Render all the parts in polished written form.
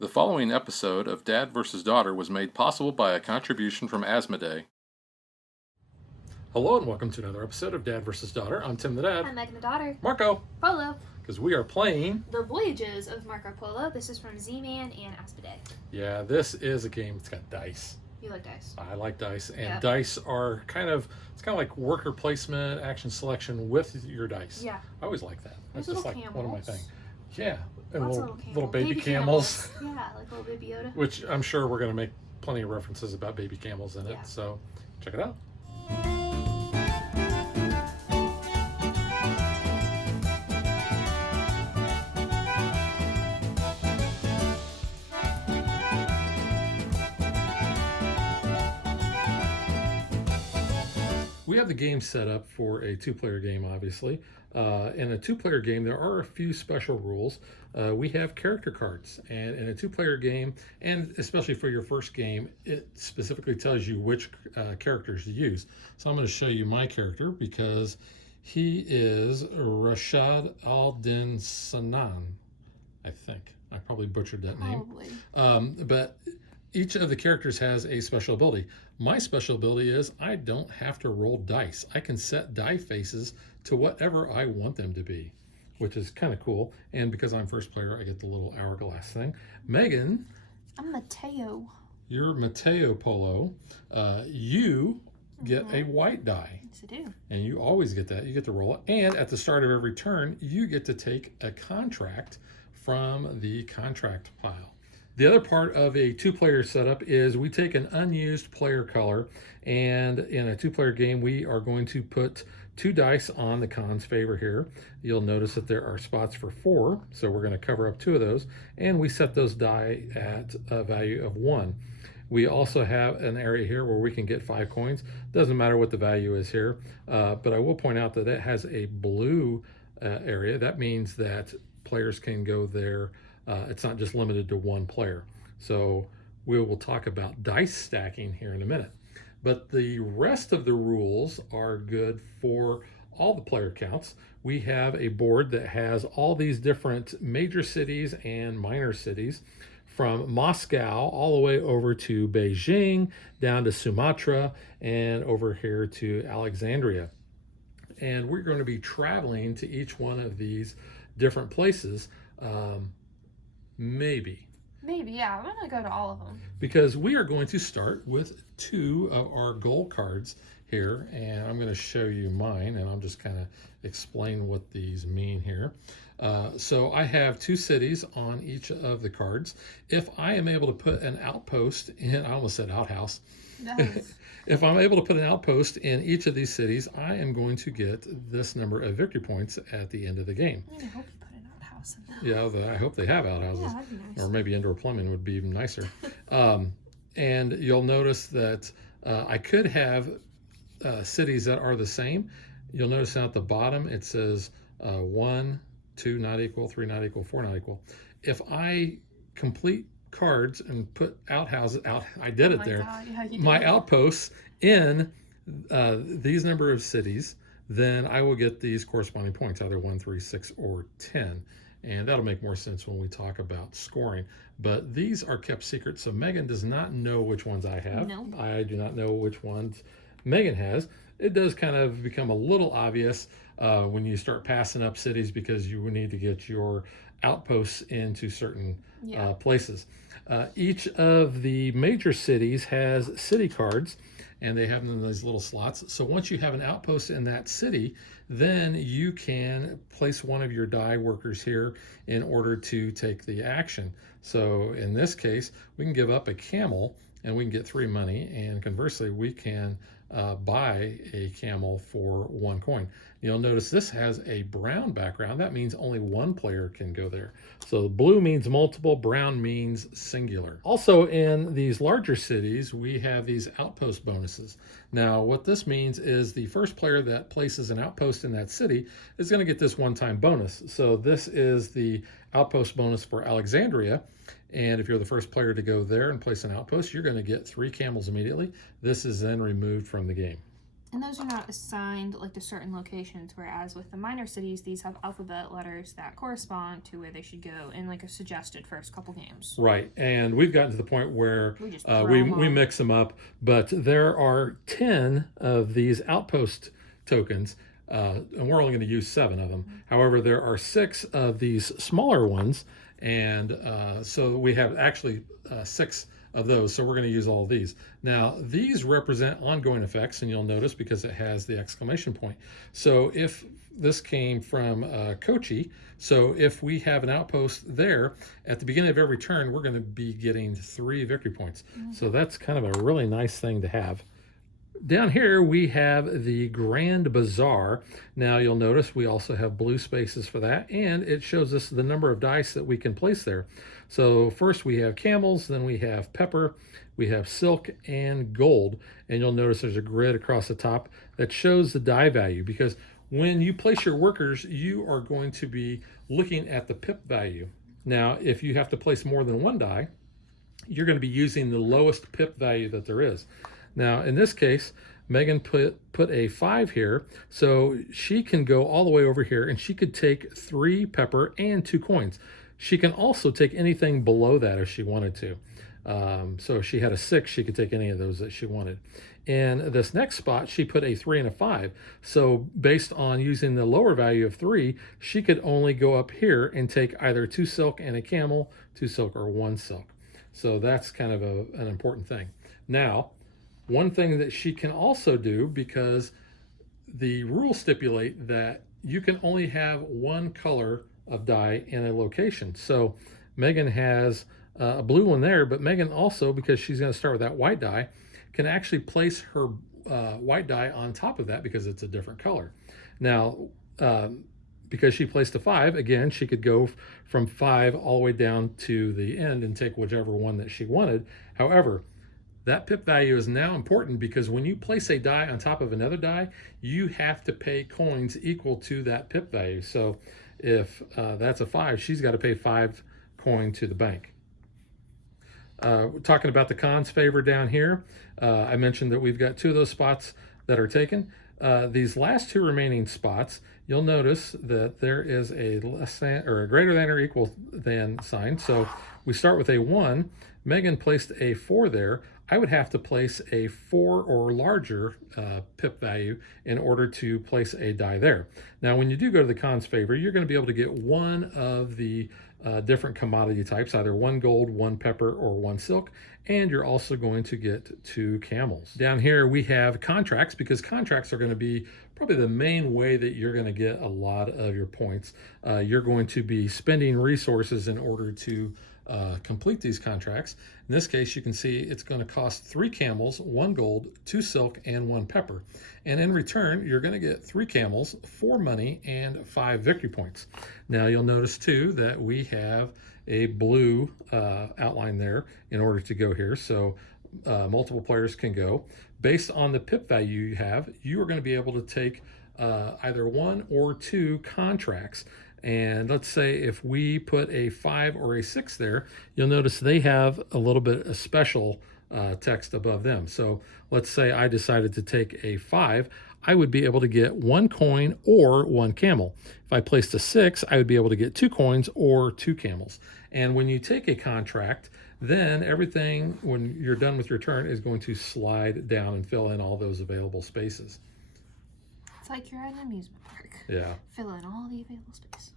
The following episode of Dad vs. Daughter was made possible by a contribution from Asmodee. Hello and welcome to another episode of Dad vs. Daughter. I'm Tim the Dad. I'm Megan the daughter. Marco. Polo. Because we are playing The Voyages of Marco Polo. This is from Z-Man and Asmodee. Yeah, this is a game that's got dice. You like dice? I like dice, and Yep. dice are it's kind of like worker placement, action selection with your dice. Yeah. I always like that. There's That's just little like one of my camels. things. Yeah, and Lots little, of little baby camels. Yeah, like little baby Yoda. Which I'm sure we're going to make plenty of references about baby camels in it. Yeah. So check it out. We have the game set up for a two-player game, obviously. In a two-player game, there are a few special rules. We have character cards, and in a two-player game, and especially for your first game, it specifically tells you which characters to use. So I'm going to show you my character because he is Rashad Al-Din Sanan, I think. I probably butchered that name. But each of the characters has a special ability. My special ability is I don't have to roll dice. I can set die faces to whatever I want them to be, which is kind of cool. And because I'm first player, I get the little hourglass thing. Megan. I'm Mateo. You're Mateo Polo. You get a white die. Yes, I do. And you always get that. You get to roll it. And at the start of every turn, you get to take a contract from the contract pile. The other part of a two-player setup is we take an unused player color, and in a two-player game, we are going to put 2 dice on the con's favor here. You'll notice that there are spots for 4, so we're going to cover up 2 of those, and we set those die at a value of 1. We also have an area here where we can get 5 coins. Doesn't matter what the value is here, but I will point out that it has a blue area. That means that players can go there. It's not just limited to one player. So we will talk about dice stacking here in a minute. But the rest of the rules are good for all the player counts. We have a board that has all these different major cities and minor cities, from Moscow all the way over to Beijing, down to Sumatra, and over here to Alexandria. And we're going to be traveling to each one of these different places. Maybe, yeah. I'm going to go to all of them. because we are going to start with 2 of our goal cards here, and I'm going to show you mine, and I'm just kind of explain what these mean here. So I have 2 cities on each of the cards. If I am able to put an outpost in, I almost said outhouse. Nice. If I'm able to put an outpost in each of these cities, I am going to get this number of victory points at the end of the game. I hope you put an outhouse in there. Yeah, I hope they have outhouses. Yeah, that'd be nice. Or maybe indoor plumbing would be even nicer. And you'll notice that I could have cities that are the same. You'll notice down at the bottom it says 1, 2 not equal, 3 not equal, 4 not equal. If I complete cards and put outhouses out, I did it there. God, yeah, you My did. outposts in these number of cities, then I will get these corresponding points, either 1, 3, 6, or 10. And that'll make more sense when we talk about scoring. But these are kept secret, so Megan does not know which ones I have. No. I do not know which ones Megan has. It does kind of become a little obvious when you start passing up cities, because you need to get your outposts into certain places. Each of the major cities has city cards, and they have them in these little slots. So once you have an outpost in that city, then you can place one of your die workers here in order to take the action. So in this case, we can give up a camel and we can get 3 money, and conversely, we can buy a camel for 1 coin. You'll notice this has a brown background. That means only 1 player can go there. So blue means multiple, brown means singular. Also, in these larger cities, we have these outpost bonuses. Now, what this means is the first player that places an outpost in that city is going to get this one-time bonus. So this is the outpost bonus for Alexandria. And if you're the first player to go there and place an outpost, you're going to get 3 camels immediately. This is then removed from the game. And those are not assigned like to certain locations, whereas with the minor cities, these have alphabet letters that correspond to where they should go in like a suggested first couple games. Right, and we've gotten to the point where We just we throw 'em on. mix them up, but there are 10 of these outpost tokens, and we're only going to use 7 of them. However, there are 6 of these smaller ones, and so we have actually 6 of those, so we're going to use all of these. Now, these represent ongoing effects, and you'll notice because it has the exclamation point. So if this came from Kochi, so if we have an outpost there, at the beginning of every turn, we're going to be getting 3 victory points. So that's kind of a really nice thing to have. Down here we have the Grand Bazaar. Now you'll notice we also have blue spaces for that, and it shows us the number of dice that we can place there. So first we have camels, then we have pepper, we have silk, and gold. And you'll notice there's a grid across the top that shows the die value, because when you place your workers, you are going to be looking at the pip value. Now, if you have to place more than 1 die, you're going to be using the lowest pip value that there is. Now, in this case, Megan put a 5 here, so she can go all the way over here, and she could take 3 pepper and 2 coins. She can also take anything below that if she wanted to. So if she had a 6, she could take any of those that she wanted. In this next spot, she put a 3 and a 5. So based on using the lower value of 3, she could only go up here and take either 2 silk and a camel, 2 silk, or 1 silk. So that's kind of an important thing. Now, one thing that she can also do, because the rules stipulate that you can only have 1 color of die in a location. So Megan has a blue one there, but Megan also, because she's going to start with that white die, can actually place her white die on top of that because it's a different color. Now, because she placed a 5, again, she could go from 5 all the way down to the end and take whichever one that she wanted. However, that pip value is now important, because when you place a die on top of another die, you have to pay coins equal to that pip value. So if that's a 5, she's got to pay 5 coin to the bank. Talking about the cons favor down here, I mentioned that we've got 2 of those spots that are taken. These last 2 remaining spots, you'll notice that there is a less than or a greater than or equal than sign. So we start with a 1. Megan placed a 4 there. I would have to place a 4 or larger pip value in order to place a die there. Now, when you do go to the cons favor, you're going to be able to get 1 of the different commodity types, either 1 gold, 1 pepper, or 1 silk, and you're also going to get 2 camels. Down here we have contracts, because contracts are going to be probably the main way that you're going to get a lot of your points. You're going to be spending resources in order to complete these contracts. In this case, you can see it's going to cost 3 camels, 1 gold, 2 silk, and 1 pepper. And in return, you're going to get 3 camels, 4 money, and 5 victory points. Now, you'll notice too that we have a blue outline there in order to go here. So multiple players can go. Based on the pip value you have, you are going to be able to take either 1 or 2 contracts. And let's say if we put a 5 or a 6 there, you'll notice they have a little bit of special text above them. So let's say I decided to take a 5, I would be able to get 1 coin or 1 camel. If I placed a 6, I would be able to get 2 coins or 2 camels. And when you take a contract, then everything, when you're done with your turn, is going to slide down and fill in all those available spaces. It's like you're at an amusement park. Yeah. Fill in all the available space.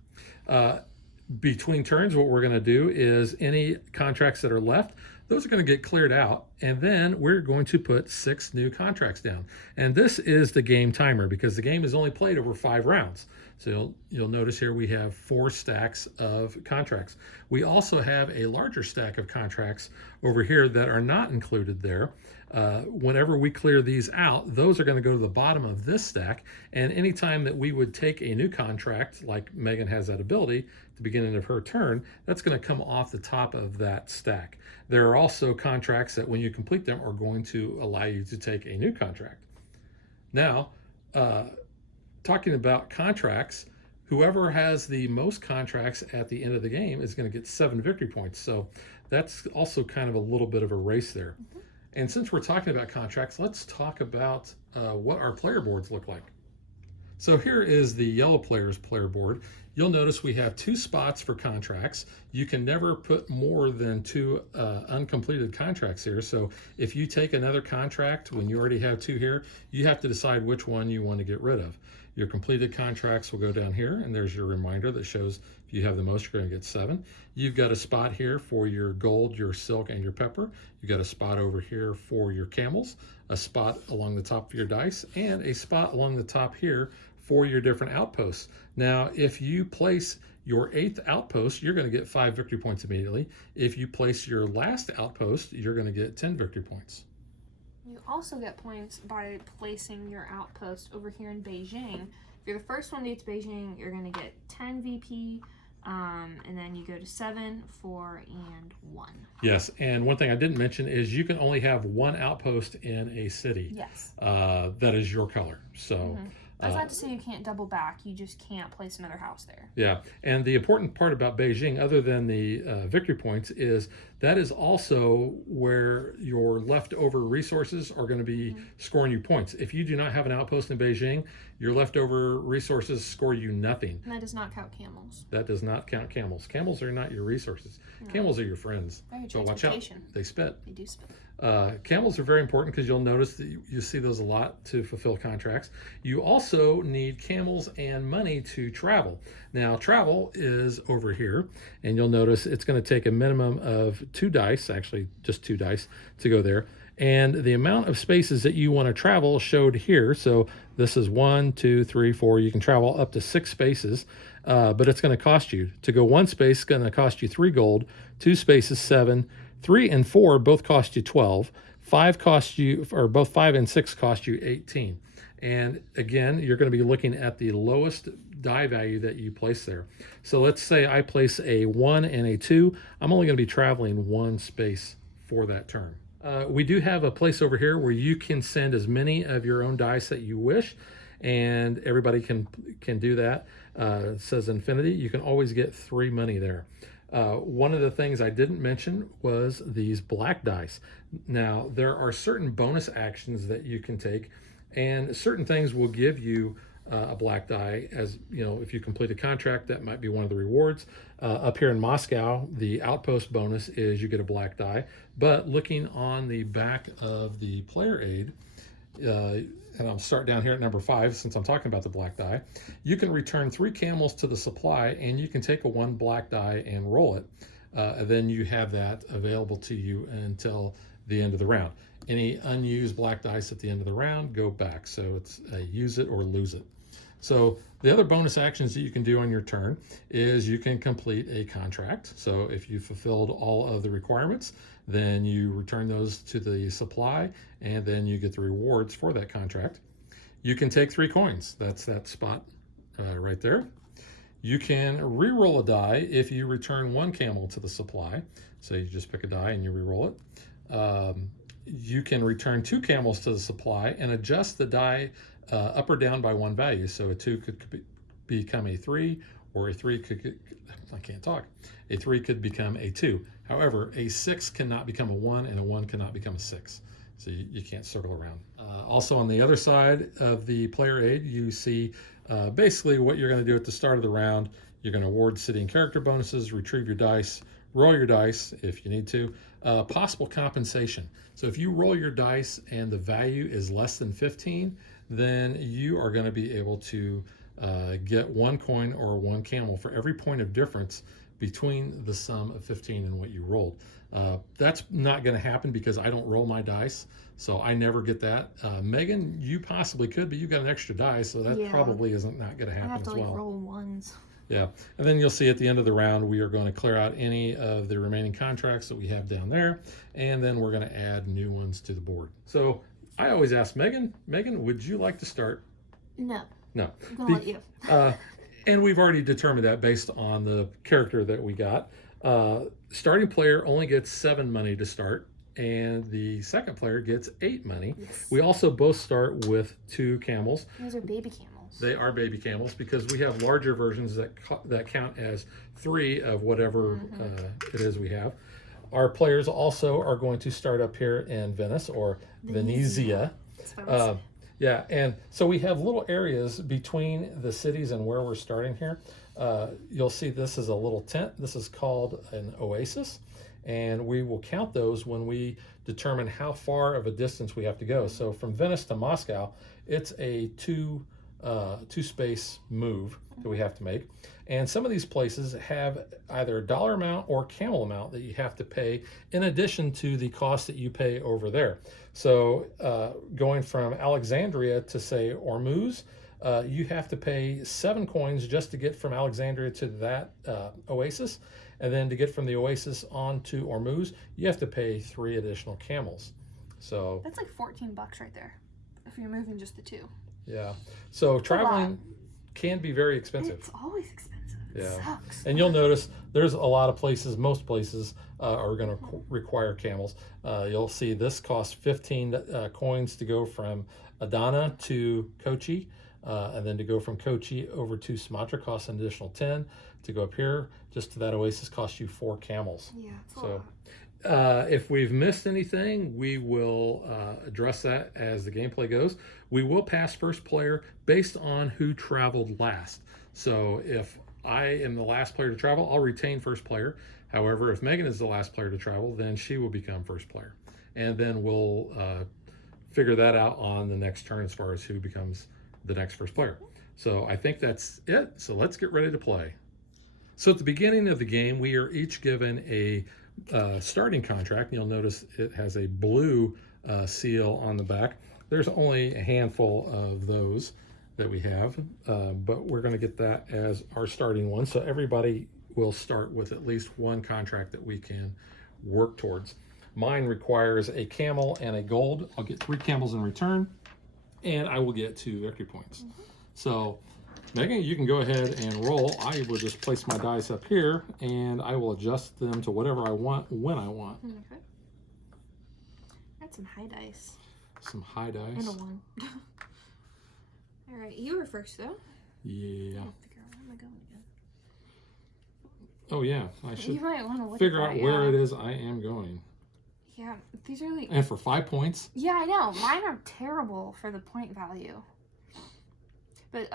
Between turns, what we're going to do is any contracts that are left, those are going to get cleared out, and then we're going to put 6 new contracts down. And this is the game timer, because the game is only played over 5 rounds. So you'll notice here we have 4 stacks of contracts. We also have a larger stack of contracts over here that are not included there. Whenever we clear these out, those are going to go to the bottom of this stack, and anytime that we would take a new contract, like Megan has that ability at the beginning of her turn, that's going to come off the top of that stack. There are also contracts that when you complete them are going to allow you to take a new contract. Now, talking about contracts, whoever has the most contracts at the end of the game is going to get 7 victory points. So that's also kind of a little bit of a race there. And since we're talking about contracts, let's talk about what our player boards look like. So here is the yellow player's player board. You'll notice we have 2 spots for contracts. You can never put more than 2 uncompleted contracts here. So if you take another contract when you already have 2 here, you have to decide which one you want to get rid of. Your completed contracts will go down here, and there's your reminder that shows if you have the most, you're going to get 7. You've got a spot here for your gold, your silk, and your pepper. You've got a spot over here for your camels, a spot along the top of your dice, and a spot along the top here for your different outposts. Now, if you place your 8th outpost, you're going to get 5 victory points immediately. If you place your last outpost, you're going to get 10 victory points. You also get points by placing your outpost over here in Beijing. If you're the first one to get to Beijing, you're going to get 10 VP, and then you go to 7, 4, and 1. Yes, and one thing I didn't mention is you can only have 1 outpost in a city. Yes. That is your color. So. That's not to say you can't double back. You just can't place another house there. Yeah, and the important part about Beijing, other than the victory points, is that is also where your leftover resources are going to be scoring you points. If you do not have an outpost in Beijing, your leftover resources score you nothing. And that does not count camels. That does not count camels. Camels are not your resources. No. Camels are your friends. So watch out. They spit. They do spit. Camels are very important because you'll notice that you see those a lot to fulfill contracts. You also need camels and money to travel. Now, travel is over here, and you'll notice it's going to take a minimum of 2 dice, actually just 2 dice, to go there. And the amount of spaces that you want to travel showed here. So this is 1, 2, 3, 4. You can travel up to 6 spaces, but it's going to cost you. To go 1 space is going to cost you 3 gold, 2 spaces 7, 3 and 4 both cost you 12. 5 cost you, or both 5 and 6 cost you 18. And again, you're going to be looking at the lowest die value that you place there. So let's say I place a 1 and a 2. I'm only going to be traveling 1 space for that turn. We do have a place over here where you can send as many of your own dice that you wish, and everybody can do that. It says infinity. You can always get 3 money there. One of the things I didn't mention was these black dice. Now, there are certain bonus actions that you can take, and certain things will give you a black die. As you know, if you complete a contract, that might be one of the rewards. Up here in Moscow, the outpost bonus is you get a black die. But looking on the back of the player aid, and I'll start down here at number 5 since I'm talking about the black die, you can return 3 camels to the supply, and you can take a 1 black die and roll it. And then you have that available to you until the end of the round. Any unused black dice at the end of the round go back. So it's use it or lose it. So the other bonus actions that you can do on your turn is you can complete a contract. So if you fulfilled all of the requirements, then you return those to the supply, and then you get the rewards for that contract. You can take 3 coins. That's that spot right there. You can re-roll a die if you return 1 camel to the supply. So you just pick a die and you re-roll it. You can return 2 camels to the supply and adjust the die up or down by 1 value. So a 2 could become a 3, or a 3 could, I can't talk, a 3 could become a 2. However, a 6 cannot become a 1, and a 1 cannot become a 6. So you can't circle around. Also on the other side of the player aid, you see basically what you're going to do at the start of the round. You're going to award city and character bonuses, retrieve your dice, roll your dice if you need to. Possible compensation. So if you roll your dice and the value is less than 15, then you are going to be able to get 1 coin or 1 camel for every point of difference between the sum of 15 and what you rolled. That's not going to happen because I don't roll my dice, so I never get that. Megan, you possibly could, but you got an extra die, so that probably isn't not going to happen as well. I have to roll ones. Yeah, and then you'll see at the end of the round, we are going to clear out any of the remaining contracts that we have down there, and then we're going to add new ones to the board. So I always ask Megan, would you like to start? No. No. I'm going to let you. And we've already determined that based on the character that we got. Starting player only gets 7 money to start, and the second player gets 8 money. Yes. We also both start with 2 camels. Those are baby camels. They are baby camels because we have larger versions that count as 3 of whatever it is we have. Our players also are going to start up here in Venice or Venezia. That's what I would say. Yeah, and so we have little areas between the cities and where we're starting here. You'll see this is a little tent. This is called an oasis, and we will count those when we determine how far of a distance we have to go. So from Venice to Moscow, it's a two space move that we have to make. And some of these places have either a dollar amount or camel amount that you have to pay in addition to the cost that you pay over there. So going from Alexandria to, say, Ormuz, you have to pay 7 coins just to get from Alexandria to that oasis. And then to get from the oasis on to Ormuz, you have to pay 3 additional camels. So That's like $14 right there if you're moving just the 2. yeah. So traveling can be very expensive. It's always expensive. It sucks. And you'll notice there's a lot of places, most places are going to require camels. You'll see this costs 15 coins to go from Adana to Kochi. And then to go from Kochi over to Sumatra costs an additional 10. To go up here, just to that oasis, costs you 4 camels. Yeah, it's a So lot. if we've missed anything, we will address that as the gameplay goes. We will pass first player based on who traveled last. So if I am the last player to travel, I'll retain first player. However, if Megan is the last player to travel, then she will become first player. And then we'll figure that out on the next turn as far as who becomes the next first player. So I think that's it. So let's get ready to play. So at the beginning of the game, we are each given a starting contract. You'll notice it has a blue seal on the back. There's only a handful of those that we have, but we're going to get that as our starting one. So everybody will start with at least one contract that we can work towards. Mine requires a camel and a gold. I'll get 3 camels in return, and I will get 2 victory points. So Megan, you can go ahead and roll. I will just place my dice up here, and I will adjust them to whatever I want when I want. Okay. Got some high dice. Some high dice. And a 1. All right, you were first though. Yeah. I'll figure out where am I going again. Oh yeah, I should You might want to look figure at out that, where yeah. it is I am going. Yeah, these are like. And for 5 points. Yeah, I know. Mine are terrible for the point value. But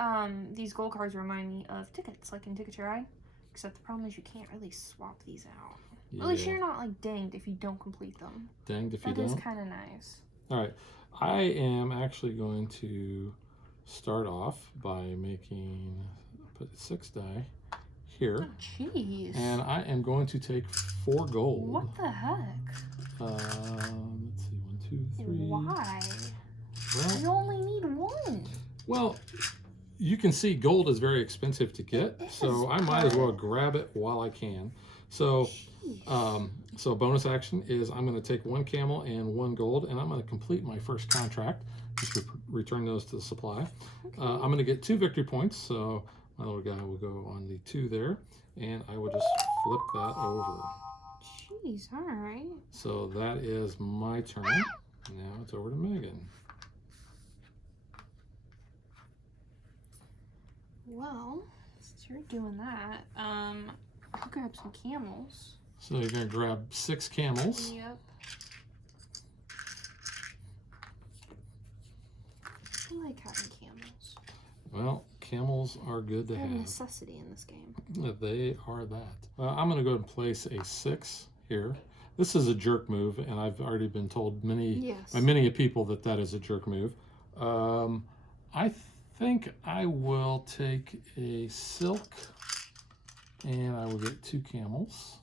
these gold cards remind me of tickets, like in Ticket Your Eye. Except the problem is you can't really swap these out. Yeah. At least you're not like dinged if you don't complete them. Danged if you That is don't. kind of nice. All right, I am actually going to start off by put 6 die here. Oh, jeez. And I am going to take 4 gold. What the heck? Let's see, 1, 2, 3. Why? Well, You only need 1. well, you can see gold is very expensive to get, It so is, I might as well but- grab it while I can. So, so bonus action is I'm going to take 1 camel and 1 gold, and I'm going to complete my first contract. Just return those to the supply. Okay. I'm going to get 2 victory points, so my little guy will go on the 2 there, and I will just flip that over. Jeez, all right. So that is my turn. Now it's over to Megan. Well, since you're doing that, I'll grab some camels. So you're going to grab 6 camels. Yep. I like having camels. Well, camels are good to They're a have. necessity in this game. They are that. I'm going to go and place a 6 here. This is a jerk move, and I've already been told Yes. by many people that is a jerk move. I think I will take a silk, and I will get 2 camels.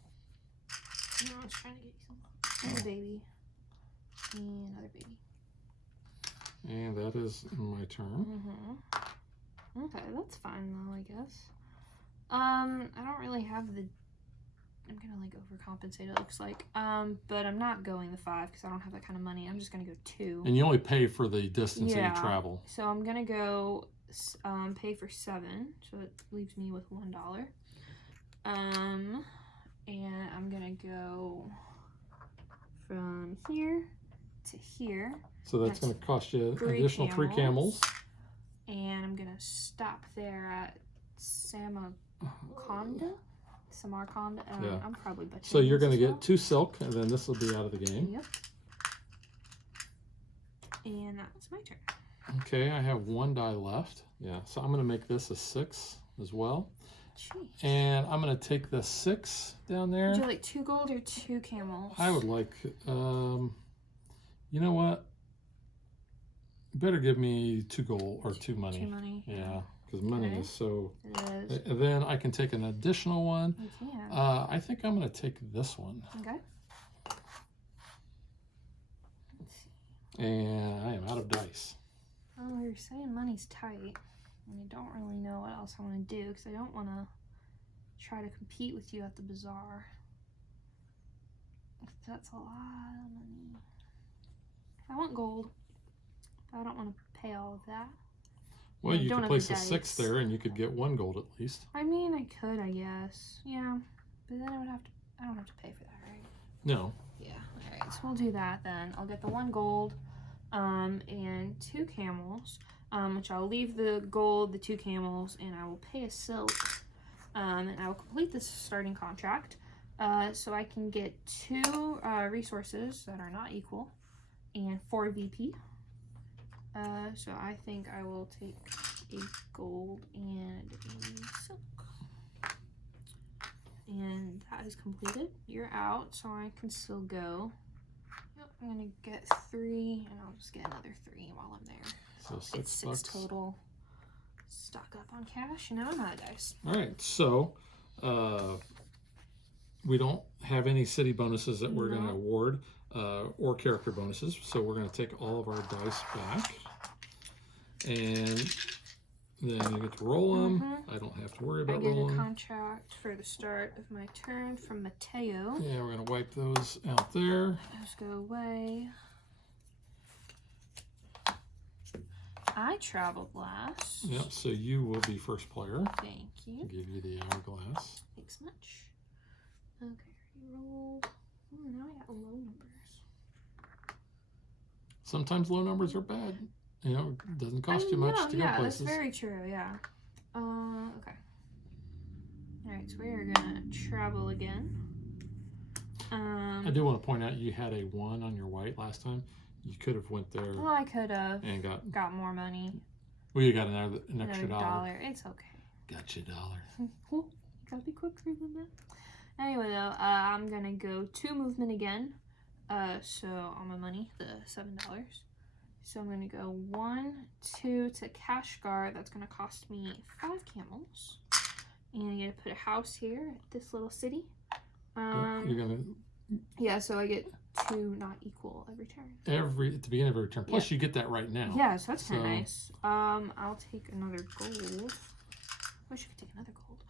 No, I was trying to get you some. And a baby. And another baby. And that is my turn. Mm-hmm. Okay, that's fine though, I guess. I don't really have the. I'm gonna like overcompensate. It looks like. But I'm not going the 5 because I don't have that kind of money. I'm just gonna go 2. And you only pay for the distance that Yeah. you travel. So I'm gonna go pay for 7, so it leaves me with $1. And I'm gonna go from here to here. So that's going to cost you an 3 additional 3 camels. And I'm gonna stop there at Samarkanda. some Archon. Yeah. I'm probably butchering. So you're this going to as get 2 silk, and then this will be out of the well. game. Yep. And that's my turn. Okay, I have 1 die left. Yeah, so I'm going to make this a 6 as well. Jeez. And I'm going to take the 6 down there. Would you like 2 gold or 2 camels? I would like, you know what? Better give me 2 gold or 2 money. 2 money. Yeah, because money Okay. is so. It is. And then I can take an additional one. You can. I think I'm going to take this one. Okay. And I am out of dice. Oh, you're saying money's tight. And I don't really know what else I want to do because I don't want to try to compete with you at the bazaar. That's a lot of money. I want gold. I don't want to pay all of that. Well, you don't could have place the a 6 there and you could get 1 gold at least. I mean, I could, I guess. Yeah. But then I don't have to pay for that, right? No. Yeah. Alright, so we'll do that then. I'll get the 1 gold and 2 camels, which I'll leave the gold, the 2 camels, and I will pay a silk. And I will complete this starting contract so I can get 2 resources that are not equal and 4 VP. So I think I will take a gold and a silk. And that is completed. You're out, so I can still go. Yep, I'm gonna get 3, and I'll just get another 3 while I'm there. So It's 6 6 bucks. total. Stock up on cash, and now I'm out of dice. All right, so we don't have any city bonuses that we're going to award or character bonuses, so we're going to take all of our dice back. And then you get to roll them. I don't have to worry I about get a rolling. contract for the start of my turn from Mateo. Yeah, we're going to wipe those out there. Those go away. I traveled last. Yep, so you will be first player. Thank you. Give you the hourglass. Thanks much. Okay, rolled. Oh, now I got low numbers. Sometimes low numbers are bad. You know, it doesn't cost you much to go places. That's very true, yeah. Okay. Alright, so we are gonna travel again. I do want to point out you had a 1 on your white last time. You could have went there Well, I could have and got more money. well, you got an extra Another dollar. It's okay. Got you $1. You gotta be quicker than that. Anyway, though, I'm gonna go 2 movement again. So on my money, the $7. So I'm gonna go 1, 2 to Kashgar. That's gonna cost me 5 camels. And you gotta put a house here at this little city. You're gonna Yeah, so I get 2 not equal every turn. at the beginning of every turn. Plus, you get that right now. Yeah, so that's kind of nice. I'll take another gold. Wish I could take another gold.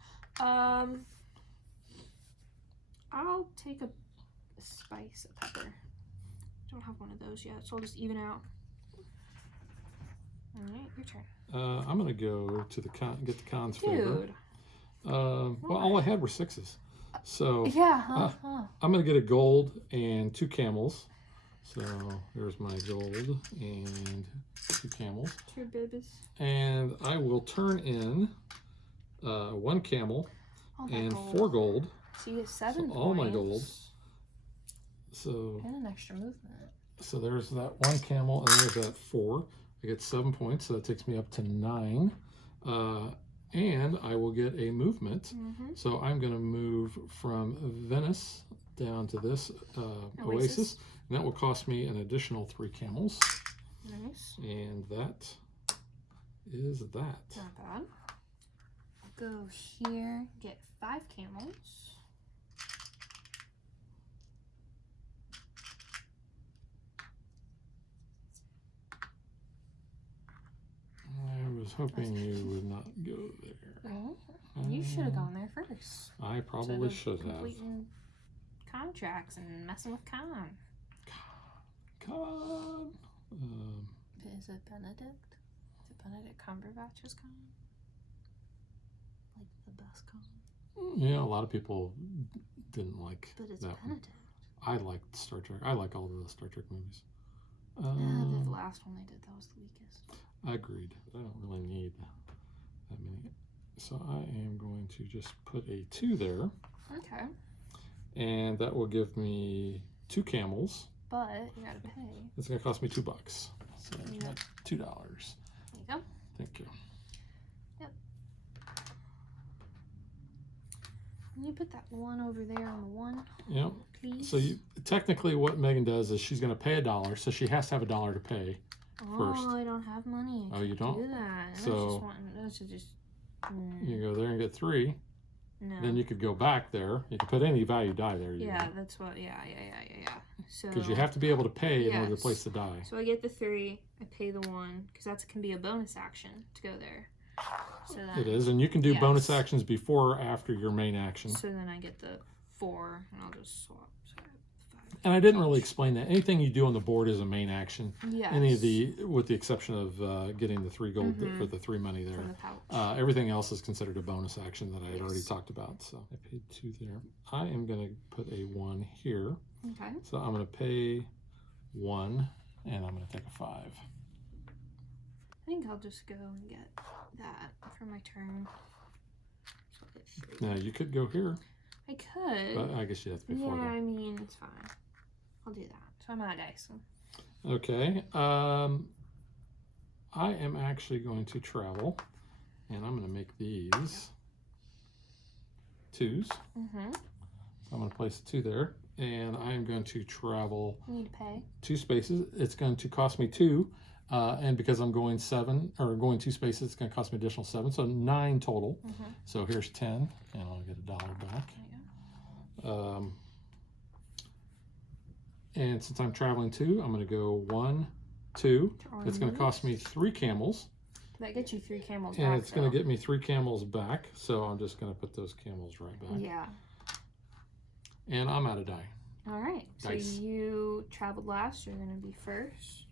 I'll take a spice, a pepper. Don't have one of those yet, so I'll just even out. All right, your turn. I'm gonna go to the get the con's favor. Dude. Well, all I had were 6s, so Yeah. I'm gonna get a gold and 2 camels. So there's my gold and 2 camels. 2 babies. And I will turn in 1 camel and gold. 4 gold. So you get 7 So points. all my gold. So And an extra movement. so there's that 1 camel and there's that 4. I get 7 points, so that takes me up to 9. And I will get a movement. So I'm going to move from Venice down to this oasis. And that will cost me an additional 3 camels. Nice. And that is that. Not bad. I'll go here, get 5 camels. I was hoping you would not go there. Well, you should have gone there first. I probably should have. Completing contracts and messing with Con. Con. Is it Benedict? Is it Benedict Cumberbatch's Con? Like the best Con? Yeah, a lot of people didn't like But it's that Benedict. one. I liked Star Trek. I like all of the Star Trek movies. The last one they did, that was the weakest. Agreed. I don't really need that many. So I am going to just put a 2 there. Okay. And that will give me 2 camels. But you gotta pay. It's going to cost me $2. So Yep. $2. There you go. Thank you. Yep. Can you put that 1 over there on the 1? Yep. Please. So technically what Megan does is she's going to pay $1, so she has to have $1 to pay first. Oh, I don't have money. I Oh, you don't? do that. So you go there and get 3. No. Then you could go back there. You could put any value die there. Yeah, that's what. Yeah. So Because you have to be able to pay in order to Yes. place the die. So I get the 3. I pay the 1 because that can be a bonus action to go there. So then, It is, and you can do bonus Yes. actions before or after your main action. So then I get the 4, and I'll just swap. Sorry, 5. And I didn't really explain that. Anything you do on the board is a main action. Yes. Any of with the exception of getting the 3 gold for the 3 money there. From the pouch. Everything else is considered a bonus action that I had already Yes. talked about. So I paid 2 there. I am going to put a 1 here. Okay. So I'm going to pay 1, and I'm going to take a 5. I think I'll just go and get that for my turn. So I'll get 3. Now you could go here, I could. but I guess you have to pay Yeah, 4 there. I mean, it's fine. I'll do that. So I'm out of dice. Okay. I am actually going to travel, and I'm going to make these 2s. Mm-hmm. So I'm going to place a 2 there, and I am going to travel You need to pay. 2 spaces. It's going to cost me 2, and because I'm going 7 or going 2 spaces, it's going to cost me additional 7, so 9 total. Mm-hmm. So here's 10, and I'll get $1 back. There you go. And since I'm traveling 2, I'm going to go 1, 2. It's going to cost me 3 camels. That gets you 3 camels And back. it's going to get me 3 camels back, so I'm just going to put those camels right back. Yeah. And I'm out of die. All right. Dice. So you traveled last. You're going to be first.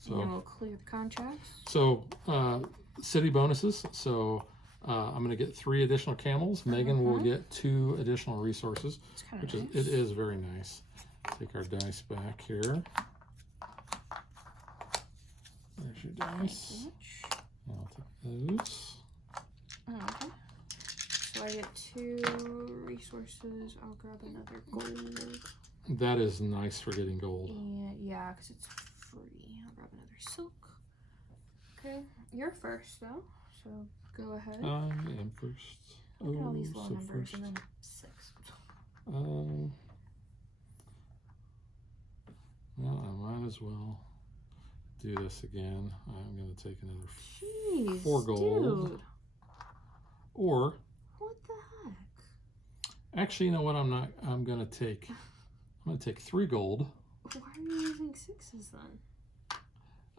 So, and then we'll clear the contracts. so city bonuses. So I'm going to get 3 additional camels. Megan will get 2 additional resources, It's kind which of is it is very nice. Take our dice back here. There's your dice. And I'll take those. Okay. So I get 2 resources. I'll grab another gold. That is nice for getting gold. And yeah, because it's free. I'll grab another silk. Okay. You're first though. So go ahead. I am first. Look at all these low so numbers first. and then 6. Well, I might as well do this again. I'm going to take another Jeez, 4 gold. dude. Or, What the heck? actually, you know what? I'm going to take 3 gold. Why are you using 6s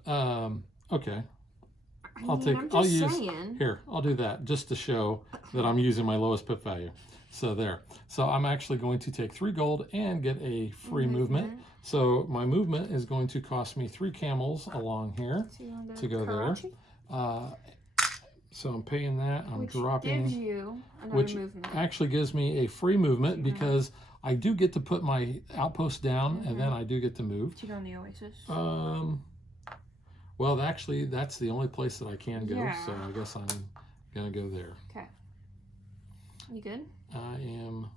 then? Okay. I'm just saying. Here, I'll do that just to show that I'm using my lowest pip value. So there. So I'm actually going to take 3 gold and get a free movement. So my movement is going to cost me 3 camels along here So you want to go there. Karachi? So I'm paying that. I'm Which dropping, gives you another which movement. actually gives me a free movement because I do get to put my outpost down and then I do get to move. To go in the Oasis. Well, actually, that's the only place that I can go. Yeah. So I guess I'm gonna go there. Okay. You good? I am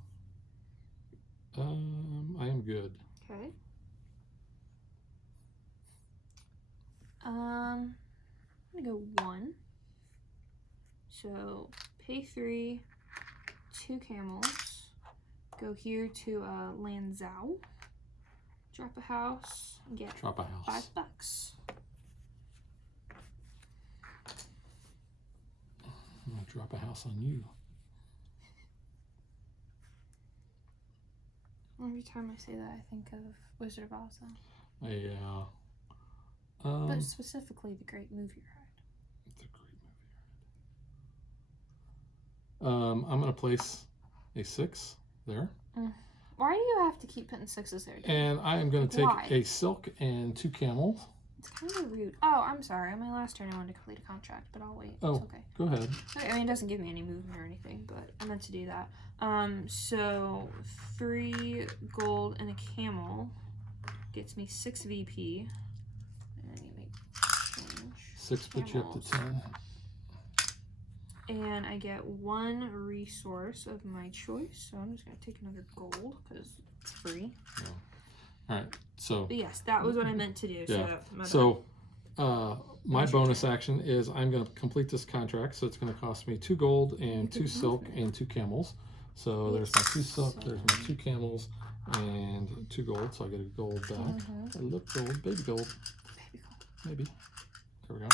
good. Okay. I'm gonna go 1. So pay 3, 2 camels. Go here to Lanzhou. Drop a house and get Drop a house. $5. I'm gonna drop a house on you. Every time I say that, I think of Wizard of Oz. Yeah. But specifically the Great Movie Ride. It's a great movie. I'm gonna place a 6 there. Why do you have to keep putting 6s there? Dude? And I am going to take Why? a silk and 2 camels. It's kind of rude. Oh, I'm sorry. On my last turn, I wanted to complete a contract, but I'll wait. Oh, It's okay. go ahead. I mean, it doesn't give me any movement or anything, but I meant to do that. So 3 gold and a camel gets me 6 VP. And I need to make change. 6 puts you up to Camels. 10. and I get 1 resource of my choice. So I'm just gonna take another gold because it's free. Yeah. All right. So. But yes, that was what I meant to do. Yeah. So My bonus action is I'm going to complete this contract. So it's going to cost me 2 gold and 2 silk and 2 camels. So there's my 2 silk, there's my 2 camels, and 2 gold. So I get a gold back. A little gold, baby gold. Maybe. There we go.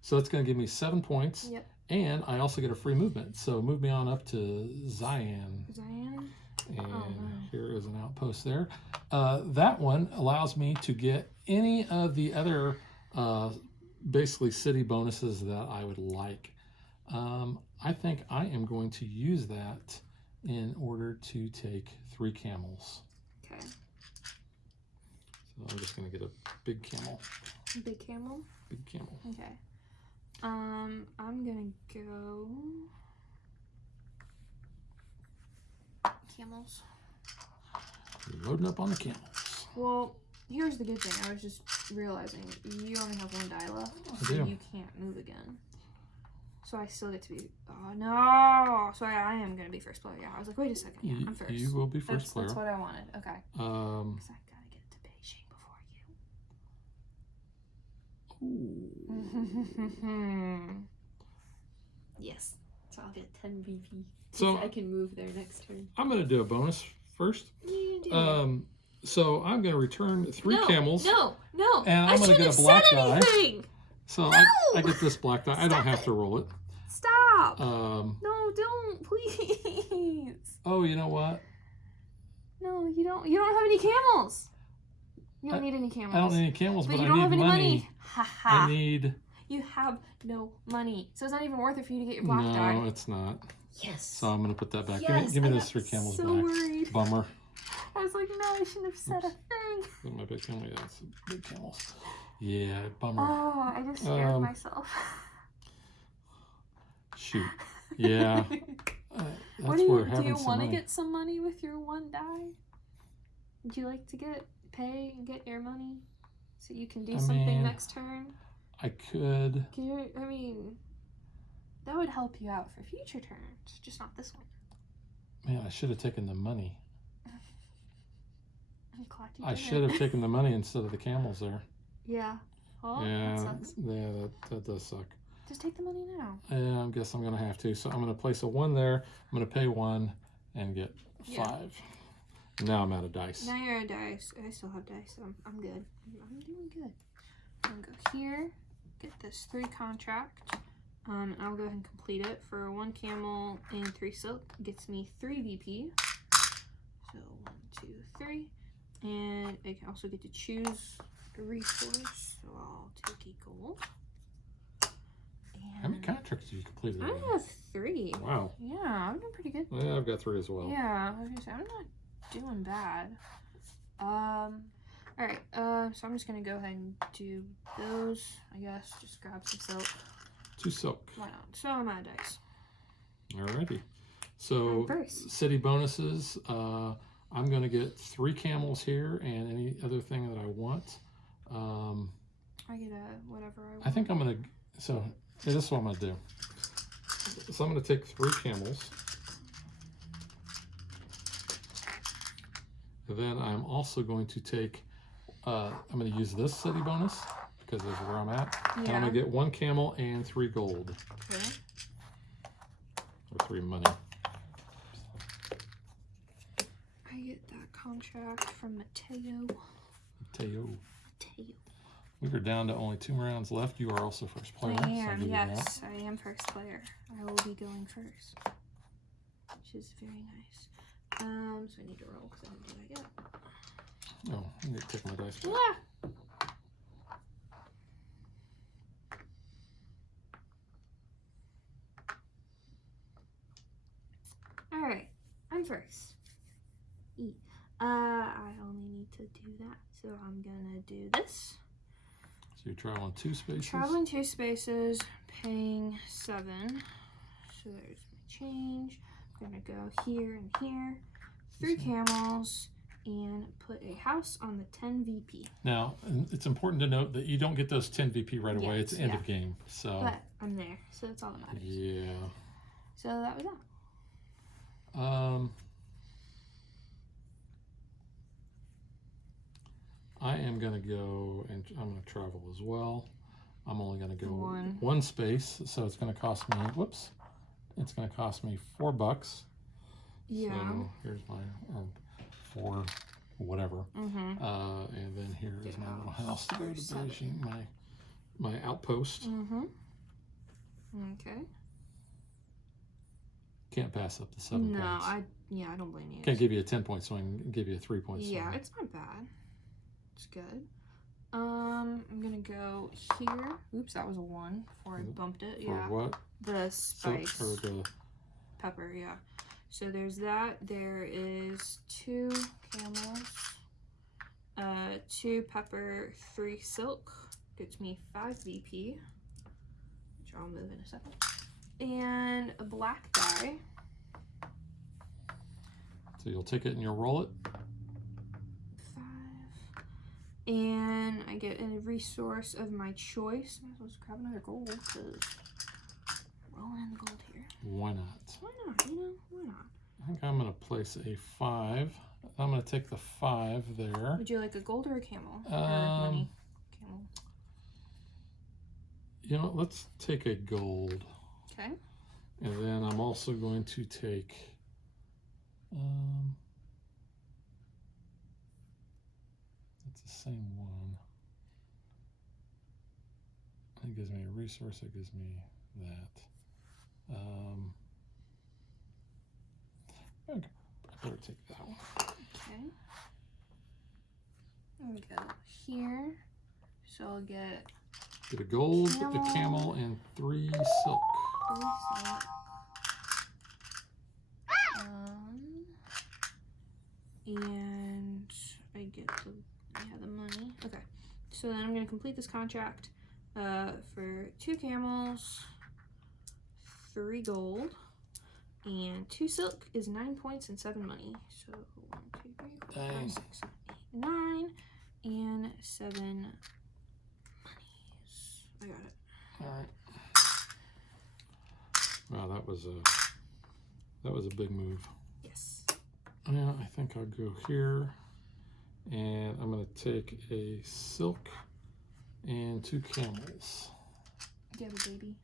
So that's going to give me 7 points. Yep. And I also get a free movement. So move me on up to Zion. And here is an outpost there. That one allows me to get any of the other basically city bonuses that I would like. I think I am going to use that in order to take 3 camels. Okay. So I'm just going to get a big camel. Big camel? Big camel. Okay. I'm going to go... camels. You're loading up on the camels. Well, here's the good thing. I was just realizing you only have 1 die left, so you can't move again. So I still get to be. Oh no! So I am gonna be first player. Yeah, I was like, wait a second. Yeah, I'm first. You will be first player. That's what I wanted. Okay. Because I gotta get to Beijing before you. Yes. So I'll get 10 VP. So I can move there next turn. I'm going to do a bonus first. Yeah, so I'm going to return 3 camels. No. And I'm going to get a black die. So no! I get this black die. I don't have to roll it. Stop. No, don't, please. Oh, you know what? No, you don't. You don't have any camels. You don't need any camels. I don't need any camels, but you I don't need have any money. Ha. I need. You have no money, so it's not even worth it for you to get your black die. No, it's not. Yes. So I'm going to put that back. Yes, give me those 3 camels so back. Worried. Bummer. I was like, no, I shouldn't have said a thing. My big camel, yeah, it's big camels. Yeah, bummer. Oh, I just scared myself. Shoot. Yeah. What do you want to get some money with your 1 die? Would you like to pay and get your money so you can do something next turn? I could. I mean, that would help you out for future turns, just not this one. Man, I should have taken the money. I'm glad you I didn't. should have taken the money instead of the camels there. Yeah. Well, yeah, that sucks. Yeah, that does suck. Just take the money now. Yeah, I guess I'm going to have to. So I'm going to place a 1 there. I'm going to pay 1 and get 5. Now I'm out of dice. Now you're out of dice. I still have dice, so I'm good. I'm doing good. I'm going to go here, get this 3 contract. And I'll go ahead and complete it for 1 camel and 3 silk. Gets me 3 VP. So 1, 2, 3. And I can also get to choose a resource. So I'll take a gold. How many contracts did you complete? I have 3. Wow. Yeah, I'm doing pretty good. Yeah, I've got 3 as well. Yeah, I was gonna say, I'm not doing bad. Alright, so I'm just gonna go ahead and do those, I guess. Just grab some silk. 2 silk. Why not? So I'm out of dice. Alrighty. So city bonuses. I'm going to get 3 camels here and any other thing that I want. I get whatever I want. I think I'm going to. So this is what I'm going to do. So I'm going to take 3 camels. And then I'm also going to take. I'm going to use this city bonus because that's where I'm at. Yeah. And I'm going to get 1 camel and 3 gold. Okay. Or 3 money. I get that contract from Mateo. We are down to only 2 rounds left. You are also first player. I am, yes. I am first player. I will be going first. Which is very nice. So I need to roll because I don't know what I get. Oh, I need to take my dice back. Yeah. Alright, I'm first. I only need to do that, so I'm gonna do this. So you're traveling 2 spaces? Traveling 2 spaces, paying 7. So there's my change. I'm gonna go here and here. 3 camels and put a house on the 10 VP. Now, it's important to note that you don't get those 10 VP right away. It's end of game. So. But I'm there, so that's all that matters. Yeah. So that was that. I am going to go, and I'm going to travel as well. I'm only going to go one space, so it's going to cost me, whoops, it's going to cost me $4. Yeah. So here's my, 4, whatever. Mm-hmm. And then here is my little house to go to Beijing, my outpost. Mm-hmm. Okay. Can't pass up the 7 points. No, I don't blame you. Can't give you a 10-point swing, give you a 3-point swing. Yeah, it's not bad. It's good. I'm gonna go here. Oops, that was a 1 before I bumped it. For yeah. what? The spice. Or the pepper, yeah. So there's that. There is 2 camels, 2 pepper, 3 silk. Gets me 5 VP, which I'll move in a second. And a black die. So you'll take it and you'll roll it. 5. And I get a resource of my choice. Might as well just grab another gold because rolling in the gold here. Why not? Why not? You know, why not? I think I'm going to place a 5. I'm going to take the 5 there. Would you like a gold or a camel? Or money? Camel. You know, let's take a gold. Okay. And then I'm also going to take it's the same one. It gives me a resource, it gives me that. Okay, I better take that one. Okay. There we go. Here. So I'll get a gold, a camel, and 3 silk. 3 silk. And I get the money. Okay. So then I'm going to complete this contract for 2 camels, 3 gold, and 2 silk is 9 points and 7 money. So 1, 2, 3, 4, 5, 6, 7, 8, 9, and 7 monies. I got it. All right. Wow, that was a big move. Yes. Yeah, I think I'll go here, and I'm going to take a silk and 2 camels. Do you have a baby?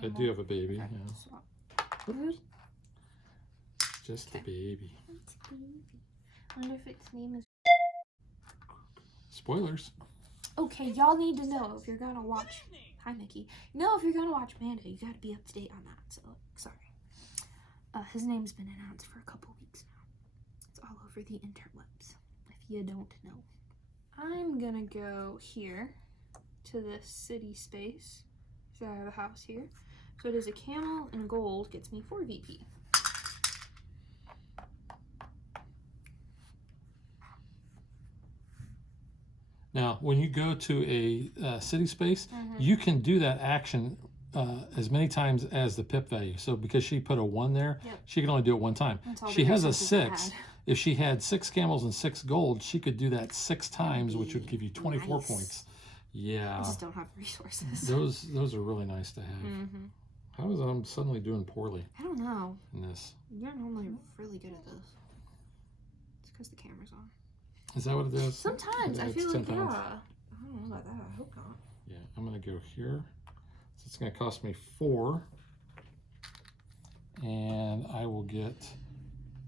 I do have a baby. Okay. Yeah. Just the baby. It's a baby. I wonder if its name is. Spoilers. Okay, y'all need to know if you're gonna watch. Hi, Mickey. No, if you're gonna watch Mando, you gotta be up to date on that. So, sorry. His name's been announced for a couple weeks now. It's all over the interwebs. If you don't know, I'm gonna go here to the city space. So I have a house here. So it is a camel and gold gets me 4 VP. Now, when you go to a city space, you can do that action as many times as the pip value. So because she put a 1 there, she can only do it 1 time. She has a 6. If she had 6 camels and 6 gold, she could do that 6 times, which would give you 24 points. Yeah. I just don't have resources. Those are really nice to have. How is I'm suddenly doing poorly? I don't know. In this. You're normally really good at this. It's because the camera's on. Is that what it is? Sometimes I feel like, yeah. I don't know about that. I hope not. Yeah, I'm going to go here. So it's going to cost me 4. And I will get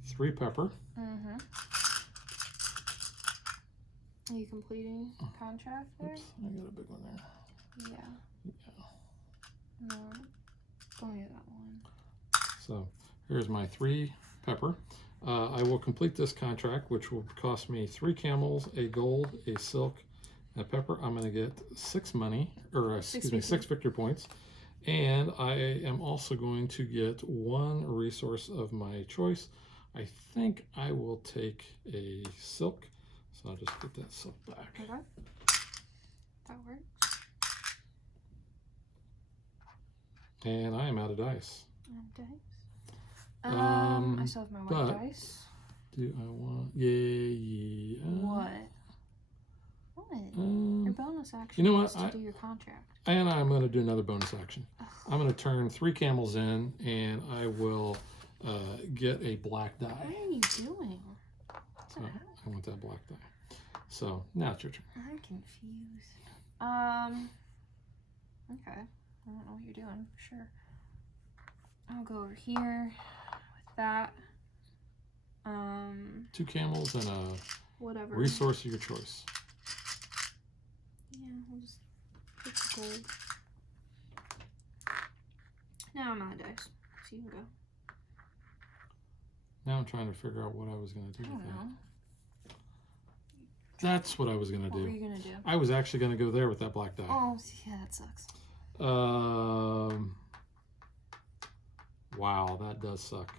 3 pepper. Are you completing contract there? Oops, I got a big one there. Yeah. No. Don't get that one. So here's my 3 pepper. I will complete this contract, which will cost me 3 camels, a gold, a silk, and a pepper. I'm going to get 6 money, or excuse me, 6 victory points. And I am also going to get 1 resource of my choice. I think I will take a silk. So I'll just get that silk back. Okay. That works. And I am out of dice. Dice. I still have my white dice. Do I want? Yeah. What? Your bonus action you know is what? to do your contract. And I'm going to do another bonus action. I'm going to turn 3 camels in, and I will get a black die. What are you doing? So I want that black die. So now it's your turn. I'm confused. Okay. I don't know what you're doing. Sure. I'll go over here with that. 2 camels and a Whatever. resource of your choice. Yeah, we'll just pick the gold. Now I'm out of dice. So you can go. Now I'm trying to figure out what I was going to do I don't with that. know. That's what I was going to What were do. you gonna do? I was actually going to go there with that black die. Oh, yeah, that sucks. Wow, that does suck.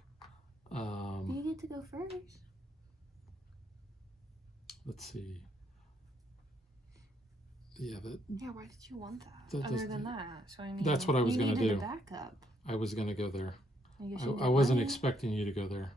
You get to go first. Let's see. Yeah, Yeah, why did you want that? That Other does- than that, so I mean, that's what I was you gonna needed do. a backup. I was going to go there. I guess you I did wasn't money. expecting you to go there.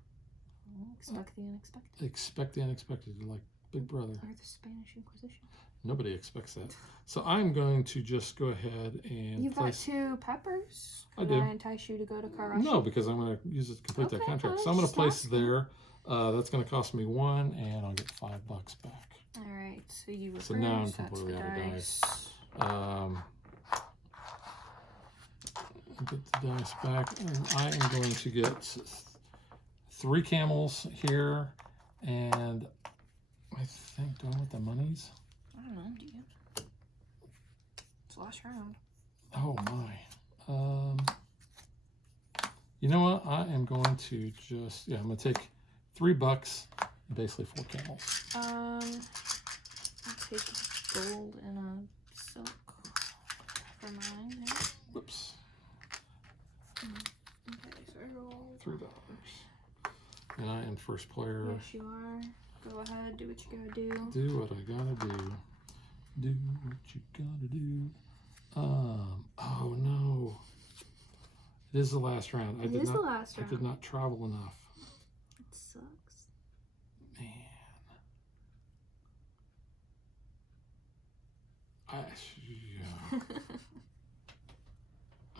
Well, expect the unexpected. Expect the unexpected, like Big Brother. Or the Spanish Inquisition. Nobody expects that. So I'm going to just go ahead and You've got place. 2 peppers. I Did do. I entice you to go to Karashi? No, because I'm going to use it to complete that Okay, contract. fine, So I'm going to just place asking. there. That's going to cost me 1, and I'll get $5 back. All right, so you were So first. now I'm That's completely the out of dice. Get the dice back, and I am going to get 3 camels here, and I think, do I want the monies? I don't know, do you? It's the last round. Oh my. You know what? I am going to just, I'm going to take $3, basically 4 camels. I'll take gold and a silk for mine. There. Whoops. Okay, so I roll $3. And I am first player. Yes, you are. Go ahead, do what you gotta do. Do what I gotta do. Do what you gotta do. Oh no. It is the last round. It is the last round. I did not travel enough. It sucks. Man.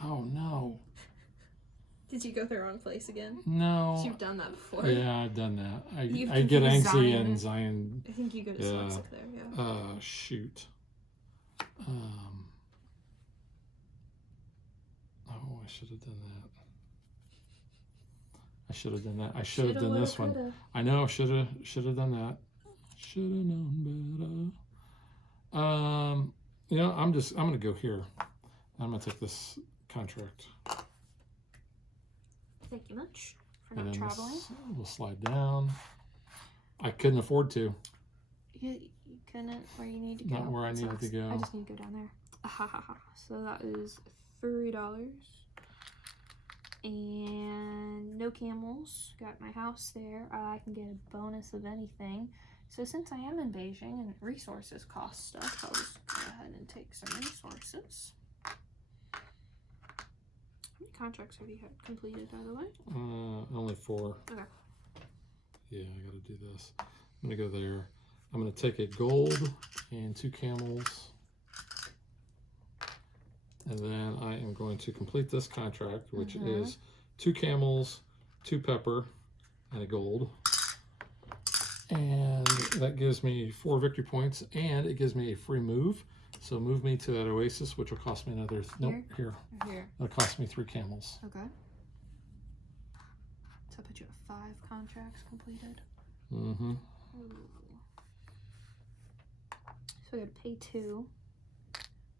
Oh no. Did you go the wrong place again? No. You've done that before. Yeah, I've done that. I You've get confused antsy Zion. and Zion. I think you go to dyslexic there, yeah. Shoot. Oh, I should have done that. I should have done that. I should have done this one. I know. Should have done that. Should have known better. You know, I'm gonna go here. I'm gonna take this contract. Thank you much for And not then traveling. we'll slide down. I couldn't afford to. You couldn't where you need to go. Not where I That needed to sucks. go. I just need to go down there. So that is $3. And no camels. Got my house there. I can get a bonus of anything. So since I am in Beijing and resources cost stuff, I'll just go ahead and take some resources. How many contracts have you had completed, by the way? Only 4. Okay. Yeah, I gotta do this. I'm gonna go there. I'm gonna take a gold and 2 camels. And then I am going to complete this contract, which is 2 camels, 2 pepper, and a gold. And that gives me 4 victory points, and it gives me a free move. So move me to that oasis, which will cost me another, here. Here. It'll cost me 3 camels. Okay. So I put you at 5 contracts completed. Mm-hmm. Ooh. So I gotta pay 2.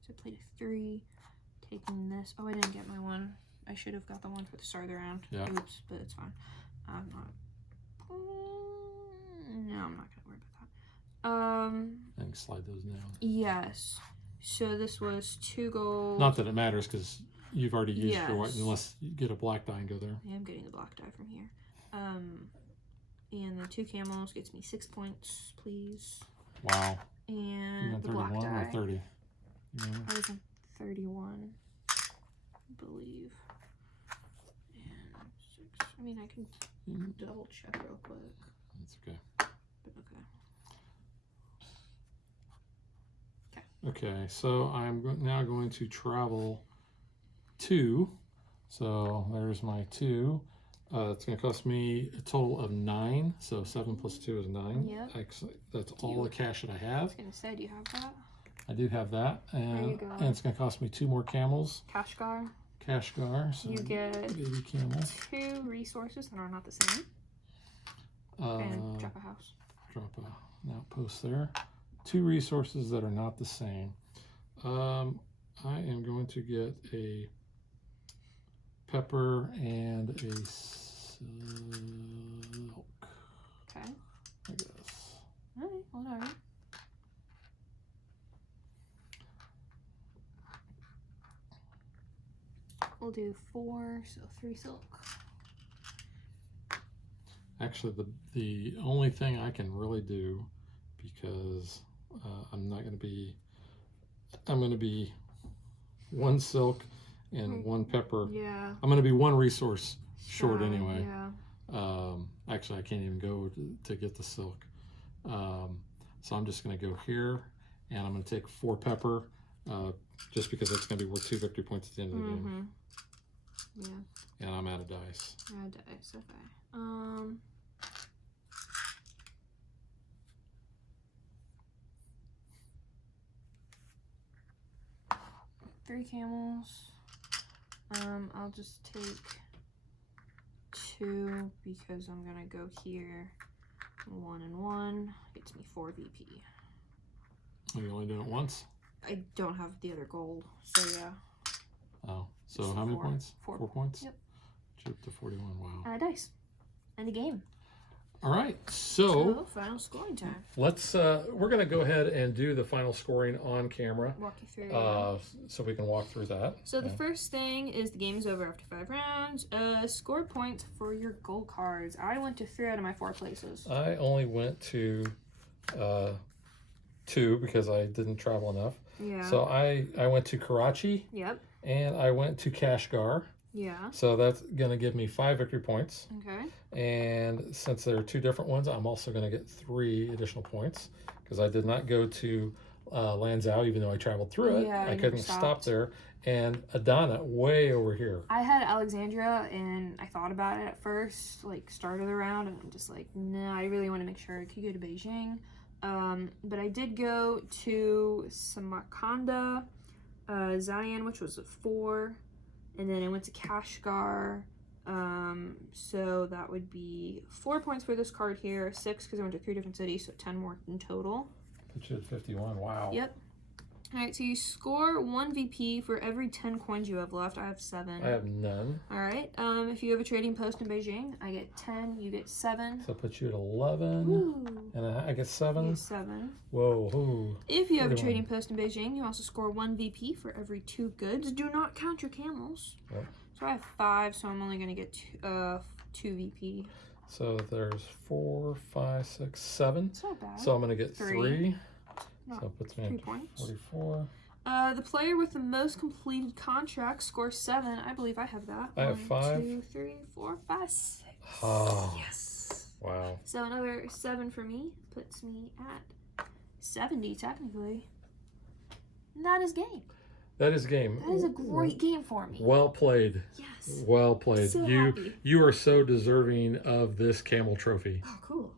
So I played a 3. Taking this. Oh, I didn't get my one. I should have got the one for the start of the round. Yeah. Oops, but it's fine. I'm not. No, I'm not gonna worry about that. And slide those down. Yes. So this was 2 gold. Not that it matters, because you've already used your white, Yes. unless you get a black die and go there. I am getting the black die from here. And the 2 camels gets me 6 points, please. Wow. You And went the black 31 die. or 30? Yeah. I was in 31, I believe. And 6. I mean, I can double check real quick. That's okay. But okay. Okay, so I'm now going to travel 2. So there's my 2. It's going to cost me a total of 9. So 7 plus 2 is 9. Yep. Actually, that's all the cash that I have. I was going to say, do you have that? I do have that. And, you go. and it's going to cost me 2 more camels. Kashgar. Kashgar. So You get baby camel. 2 resources that are not the same. And drop a house. Drop an outpost there. 2 resources that are not the same. I am going to get a pepper and a silk. Okay. I guess. All right, whatever. We'll do 4, so 3 silk. Actually, the only thing I can really do, because I'm going to be 1 silk and 1 pepper. Yeah. I'm going to be 1 resource short anyway. Yeah. Actually, I can't even go to get the silk. So I'm just going to go here, and I'm going to take 4 pepper, just because it's going to be worth 2 victory points at the end of the game. Yeah. And I'm out of dice. Out of dice, okay. 3 camels. I'll just take 2 because I'm gonna go here. 1 and 1 gets me 4 VP. Are you only doing it once? I don't have the other gold, so yeah. Oh, so how many points? 4. 4 points? Yep. Chip to 41. Wow. Dice. End the game. All right, so final scoring time. let's we're gonna go ahead and do the final scoring on camera, Walk you through. so we can walk through that. So the first thing is the game is over after 5 rounds. Score points for your gold cards. I went to 3 out of my 4 places. I only went to 2 because I didn't travel enough. Yeah. So I went to Karachi. Yep. And I went to Kashgar. Yeah. So that's gonna give me 5 victory points. Okay. And since there are 2 different ones, I'm also going to get 3 additional points because I did not go to Lanzhou, even though I traveled through it. Yeah, I couldn't stop there. And Adana, way over here. I had Alexandria, and I thought about it at first, like, start of the round, and I'm just like, nah, I really want to make sure I could go to Beijing. But I did go to Samarkanda, Zayan, which was a 4, and then I went to Kashgar. So that would be 4 points for this card here, 6 because I went to 3 different cities, so 10 more in total. Put you at 51, wow. Yep. Alright, so you score 1 VP for every 10 coins you have left. I have 7. I have none. Alright, if you have a trading post in Beijing, I get 10, you get 7. So I'll put you at 11. Ooh. And I get 7. You get 7. Whoa. Ooh. If you have a trading post in Beijing, you also score 1 VP for every 2 goods. Do not count your camels. Yep. So I have 5, so I'm only going to get 2 VP. So there's 4, 5, 6, 7. It's not bad. So I'm going to get 3. No, So it puts me 3 at points. 44. The player with the most completed contracts scores 7. I believe I have that. I have 5. 2, 3, 4, 5, 6. Oh. Yes. Wow. So another 7 for me puts me at 70 technically. And that is game. That is game. That is a great game for me. Well played. Yes. Well played. So happy. You are so deserving of this camel trophy. Oh, cool.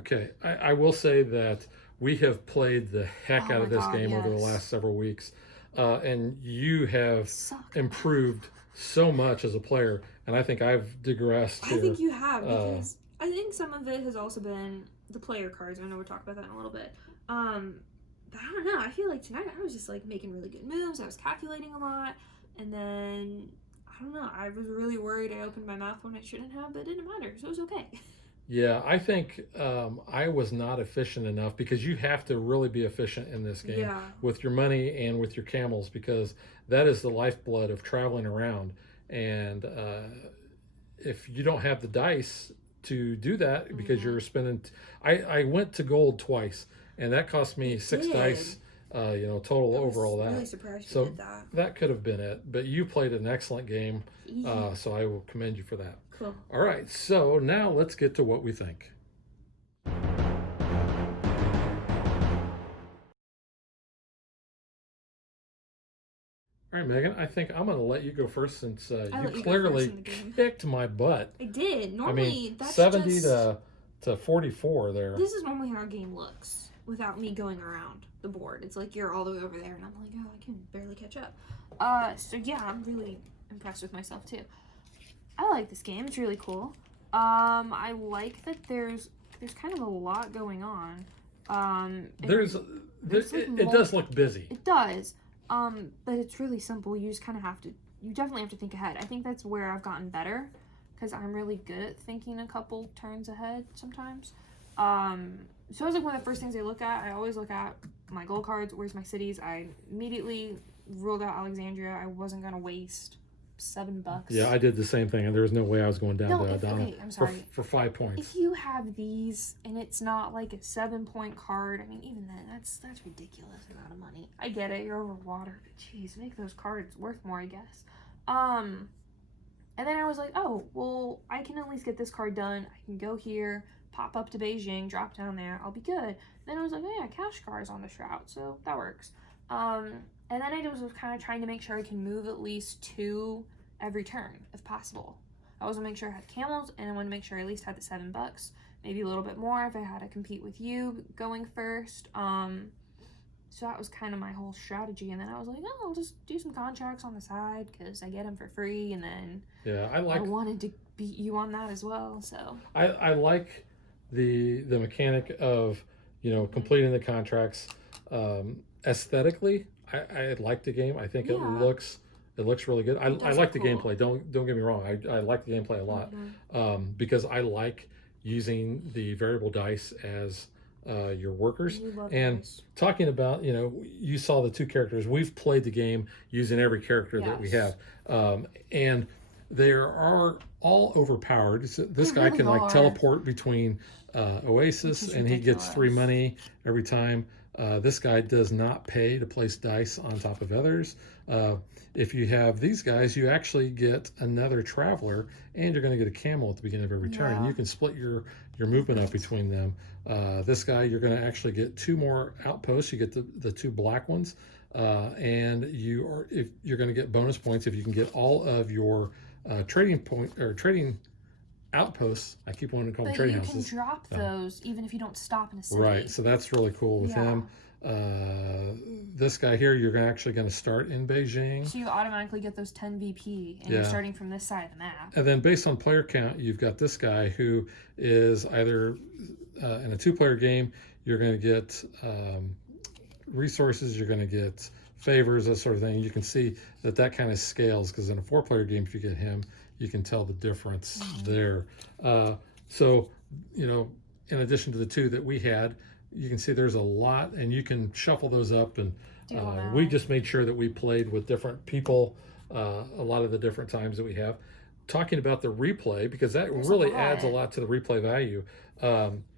Okay, I will say that we have played the heck out of this game over the yes. last several weeks, and you have Suck. improved so much as a player, and I think I've digressed here. I think you have, because I think some of it has also been the player cards. I know we'll talk about that in a little bit. But I don't know. I feel like tonight I was just like making really good moves. I was calculating a lot, and then I don't know. I was really worried I opened my mouth when I shouldn't have, but it didn't matter, so it was okay. Yeah, I think I was not efficient enough, because you have to really be efficient in this game with your money and with your camels, because that is the lifeblood of traveling around. And if you don't have the dice to do that because you're spending. I went to gold twice, and that cost me 6 did. dice. Total over all that. Really surprised So you did that. that could have been it, but you played an excellent game, so I will commend you for that. Cool. All right, so now let's get to what we think. All right, Megan, I think I'm going to let you go first since you clearly kicked my butt. I did. I Normally, mean, that's 70 just... to 44 there. This is normally how our game looks without me going around the board. It's like you're all the way over there, and I'm like, oh, I can barely catch up. So yeah, I'm really impressed with myself too. I like this game. It's really cool. I like that there's kind of a lot going on. It does look busy. It does. But it's really simple. You just kind of have to, you definitely have to think ahead. I think that's where I've gotten better because I'm really good at thinking a couple turns ahead sometimes. So it was like one of the first things I look at. I always look at my gold cards. Where's my cities? I immediately ruled out Alexandria. I wasn't going to waste $7. Yeah, I did the same thing, and there was no way I was going down to Donna okay, I'm sorry. For 5 points. If you have these and it's not like a 7-point card, I mean, even then, that's ridiculous amount of money. I get it, you're over water, but geez, make those cards worth more, I guess. And then I was like, oh, well, I can at least get this card done. I can go here, pop up to Beijing, drop down there, I'll be good. Then I was like, oh yeah, cash cars on the Shroud, so that works. And then I was kind of trying to make sure I can move at least 2 every turn, if possible. I was going to make sure I had camels, and I wanted to make sure I at least had the $7. Maybe a little bit more if I had to compete with you going first. So that was kind of my whole strategy. And then I was like, oh, I'll just do some contracts on the side because I get them for free. And then I wanted to beat you on that as well. So I like the mechanic of, completing the contracts. Aesthetically, I like the game. I think it looks really good. I like the gameplay. Don't get me wrong. I like the gameplay a lot because I like using the variable dice as your workers. And talking about, you saw the 2 characters. We've played the game using every character that we have, and they are all overpowered. So this guy can teleport between Oasis, and he gets 3 money every time. This guy does not pay to place dice on top of others. If you have these guys, you actually get another traveler, and you're going to get a camel at the beginning of every turn. And you can split your movement up between them. This guy, you're going to actually get 2 more outposts. You get the 2 black ones, and you're going to get bonus points if you can get all of your trading outposts. I keep wanting to call them trading houses. You can drop those even if you don't stop in a city. Right, so that's really cool with him. This guy here, you're actually going to start in Beijing. So you automatically get those 10 VP, and you're starting from this side of the map. And then based on player count, you've got this guy who is either in a 2-player game, you're going to get resources, you're going to get favors, that sort of thing. You can see that kind of scales because in a 4-player game, if you get him, you can tell the difference there. So, in addition to the 2 that we had, you can see there's a lot, and you can shuffle those up. And we just made sure that we played with different people a lot of the different times that we have. Talking about the replay, because that really adds a lot to the replay value.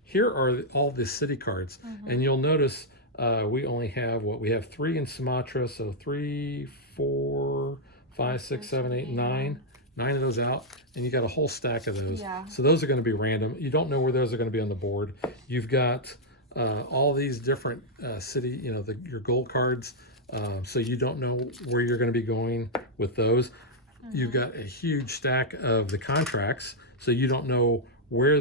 Here are all the city cards, and you'll notice we only have we have 3 in Sumatra, so 3, 4, 5, 6, 7, 8, 9. 9 of those out, and you got a whole stack of those. So those are going to be random. You don't know where those are going to be on the board. You've got all these different city, your gold cards, so you don't know where you're going to be going with those. You've got a huge stack of the contracts, so you don't know where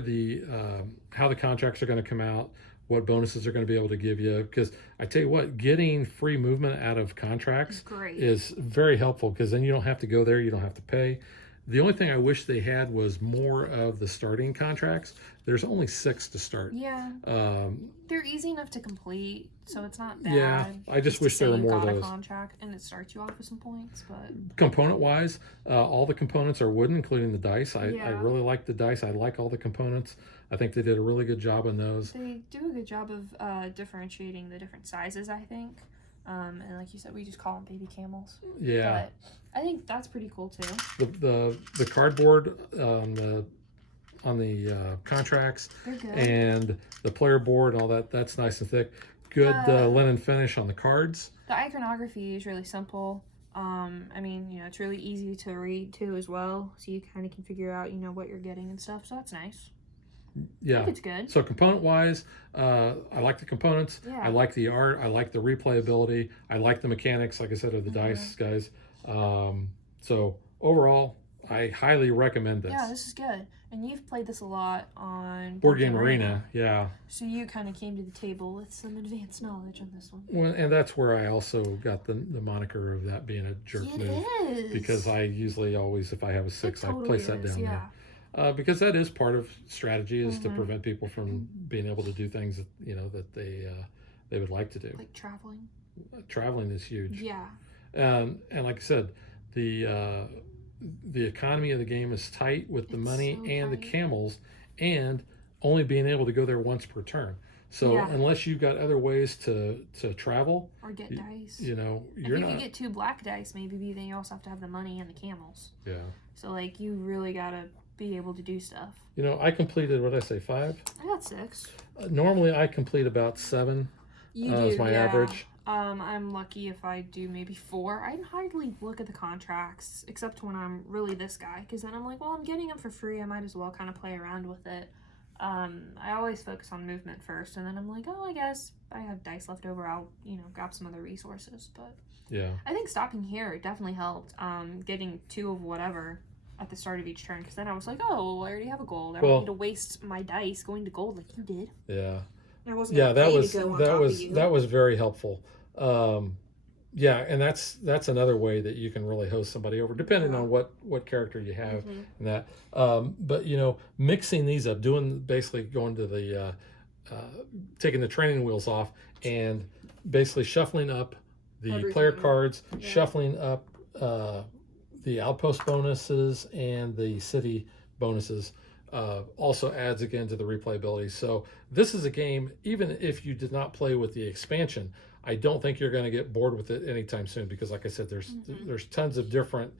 how the contracts are going to come out, what bonuses are going to be able to give you. Because I tell you what, getting free movement out of contracts is very helpful, because then you don't have to go there, you don't have to pay. The only thing I wish they had was more of the starting contracts. There's only 6 to start. Yeah. They're easy enough to complete, so it's not bad. Yeah, I just wish there were more of those. A contract, and it starts you off with some points, but component-wise, all the components are wooden, including the dice. I really like the dice. I like all the components. I think they did a really good job on those. They do a good job of differentiating the different sizes, I think. And like you said, we just call them baby camels. Yeah. But I think that's pretty cool too. The cardboard on contracts, They're good. and the player board and all that. That's nice and thick. Good linen finish on the cards. The iconography is really simple. I mean, you know, it's really easy to read too as well, so you kind of can figure out, you know, what you're getting and stuff. So that's nice. Yeah, I think it's good. So component wise, I like the components. Yeah. I like the art. I like the replayability. I like the mechanics, like I said, of the dice guys. So overall, I highly recommend this. Yeah, this is good. And you've played this a lot on Board Game Arena. Yeah. So you kind of came to the table with some advanced knowledge on this one. Well, and that's where I also got the moniker of that being a jerk move. It is. Because I usually always, if I have a 6, I place that down there. Because that is part of strategy, is to prevent people from being able to do things that, you know, that they would like to do. Like traveling. Traveling is huge. Yeah. And like I said, the economy of the game is tight with the money so and the tight. camels, and only being able to go there once per turn. So unless you've got other ways to travel or get dice, you know, you're not. If you could get 2 black dice, maybe then you also have to have the money and the camels. Yeah. So like you really gotta be able to do stuff. You know, I completed, what did I say, 5? I got 6. Normally I complete about 7. You do, as my average. I'm lucky if I do maybe 4. I hardly look at the contracts except when I'm really this guy, because then I'm like, well, I'm getting them for free. I might as well kind of play around with it. I always focus on movement first, and then I'm like, oh, I guess I have dice left over. I'll, you know, grab some other resources. But yeah, I think stopping here definitely helped. Getting 2 of whatever at the start of each turn, because then I was like, oh, I already have a gold. I don't need to waste my dice going to gold like you did. Yeah. Yeah, that was very helpful. Yeah, and that's another way that you can really host somebody over, depending on what character you have and that. But you know, mixing these up, basically going to the taking the training wheels off and basically shuffling up the player cards, shuffling up the outpost bonuses and the city bonuses. Also adds again to the replayability. So this is a game, even if you did not play with the expansion, I don't think you're going to get bored with it anytime soon, because like I said, there's tons of different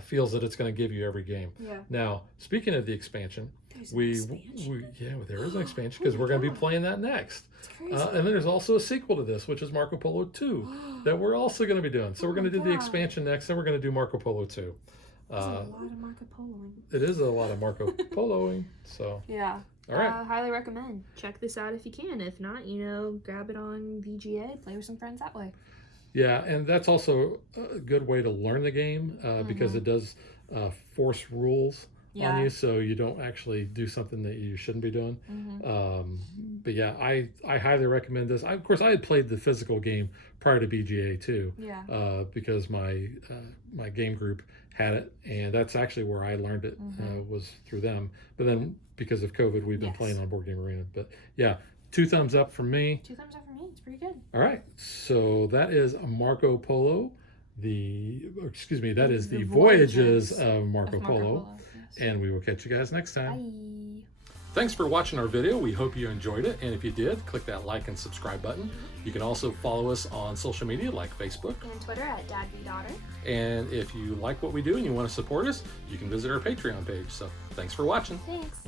feels that it's going to give you every game. Yeah. Now, speaking of the expansion, there is an expansion, because we're going to be playing that next. And then there's also a sequel to this, which is Marco Polo 2 that we're also going to be doing. So we're going to do the expansion next, then we're going to do Marco Polo 2. There's a lot of Marco Poloing. It is a lot of Marco Poloing. So yeah. All right. Highly recommend. Check this out if you can. If not, you know, grab it on VGA, play with some friends that way. Yeah, and that's also a good way to learn the game, because it does force rules on you, so you don't actually do something that you shouldn't be doing. But yeah, I highly recommend this. Of course, I had played the physical game prior to BGA too, because my my game group had it, and that's actually where I learned it, was through them. But then because of COVID, we've been playing on Board Game Arena. But yeah, 2 thumbs up from me. 2 thumbs up from me. It's pretty good. All right, so that is Marco Polo. That is the Voyages of Marco Polo. Yes. And we will catch you guys next time. Bye. Thanks for watching our video. We hope you enjoyed it. And if you did, click that like and subscribe button. You can also follow us on social media like Facebook and Twitter at DadVDaughter. And if you like what we do and you want to support us, you can visit our Patreon page. So thanks for watching. Thanks.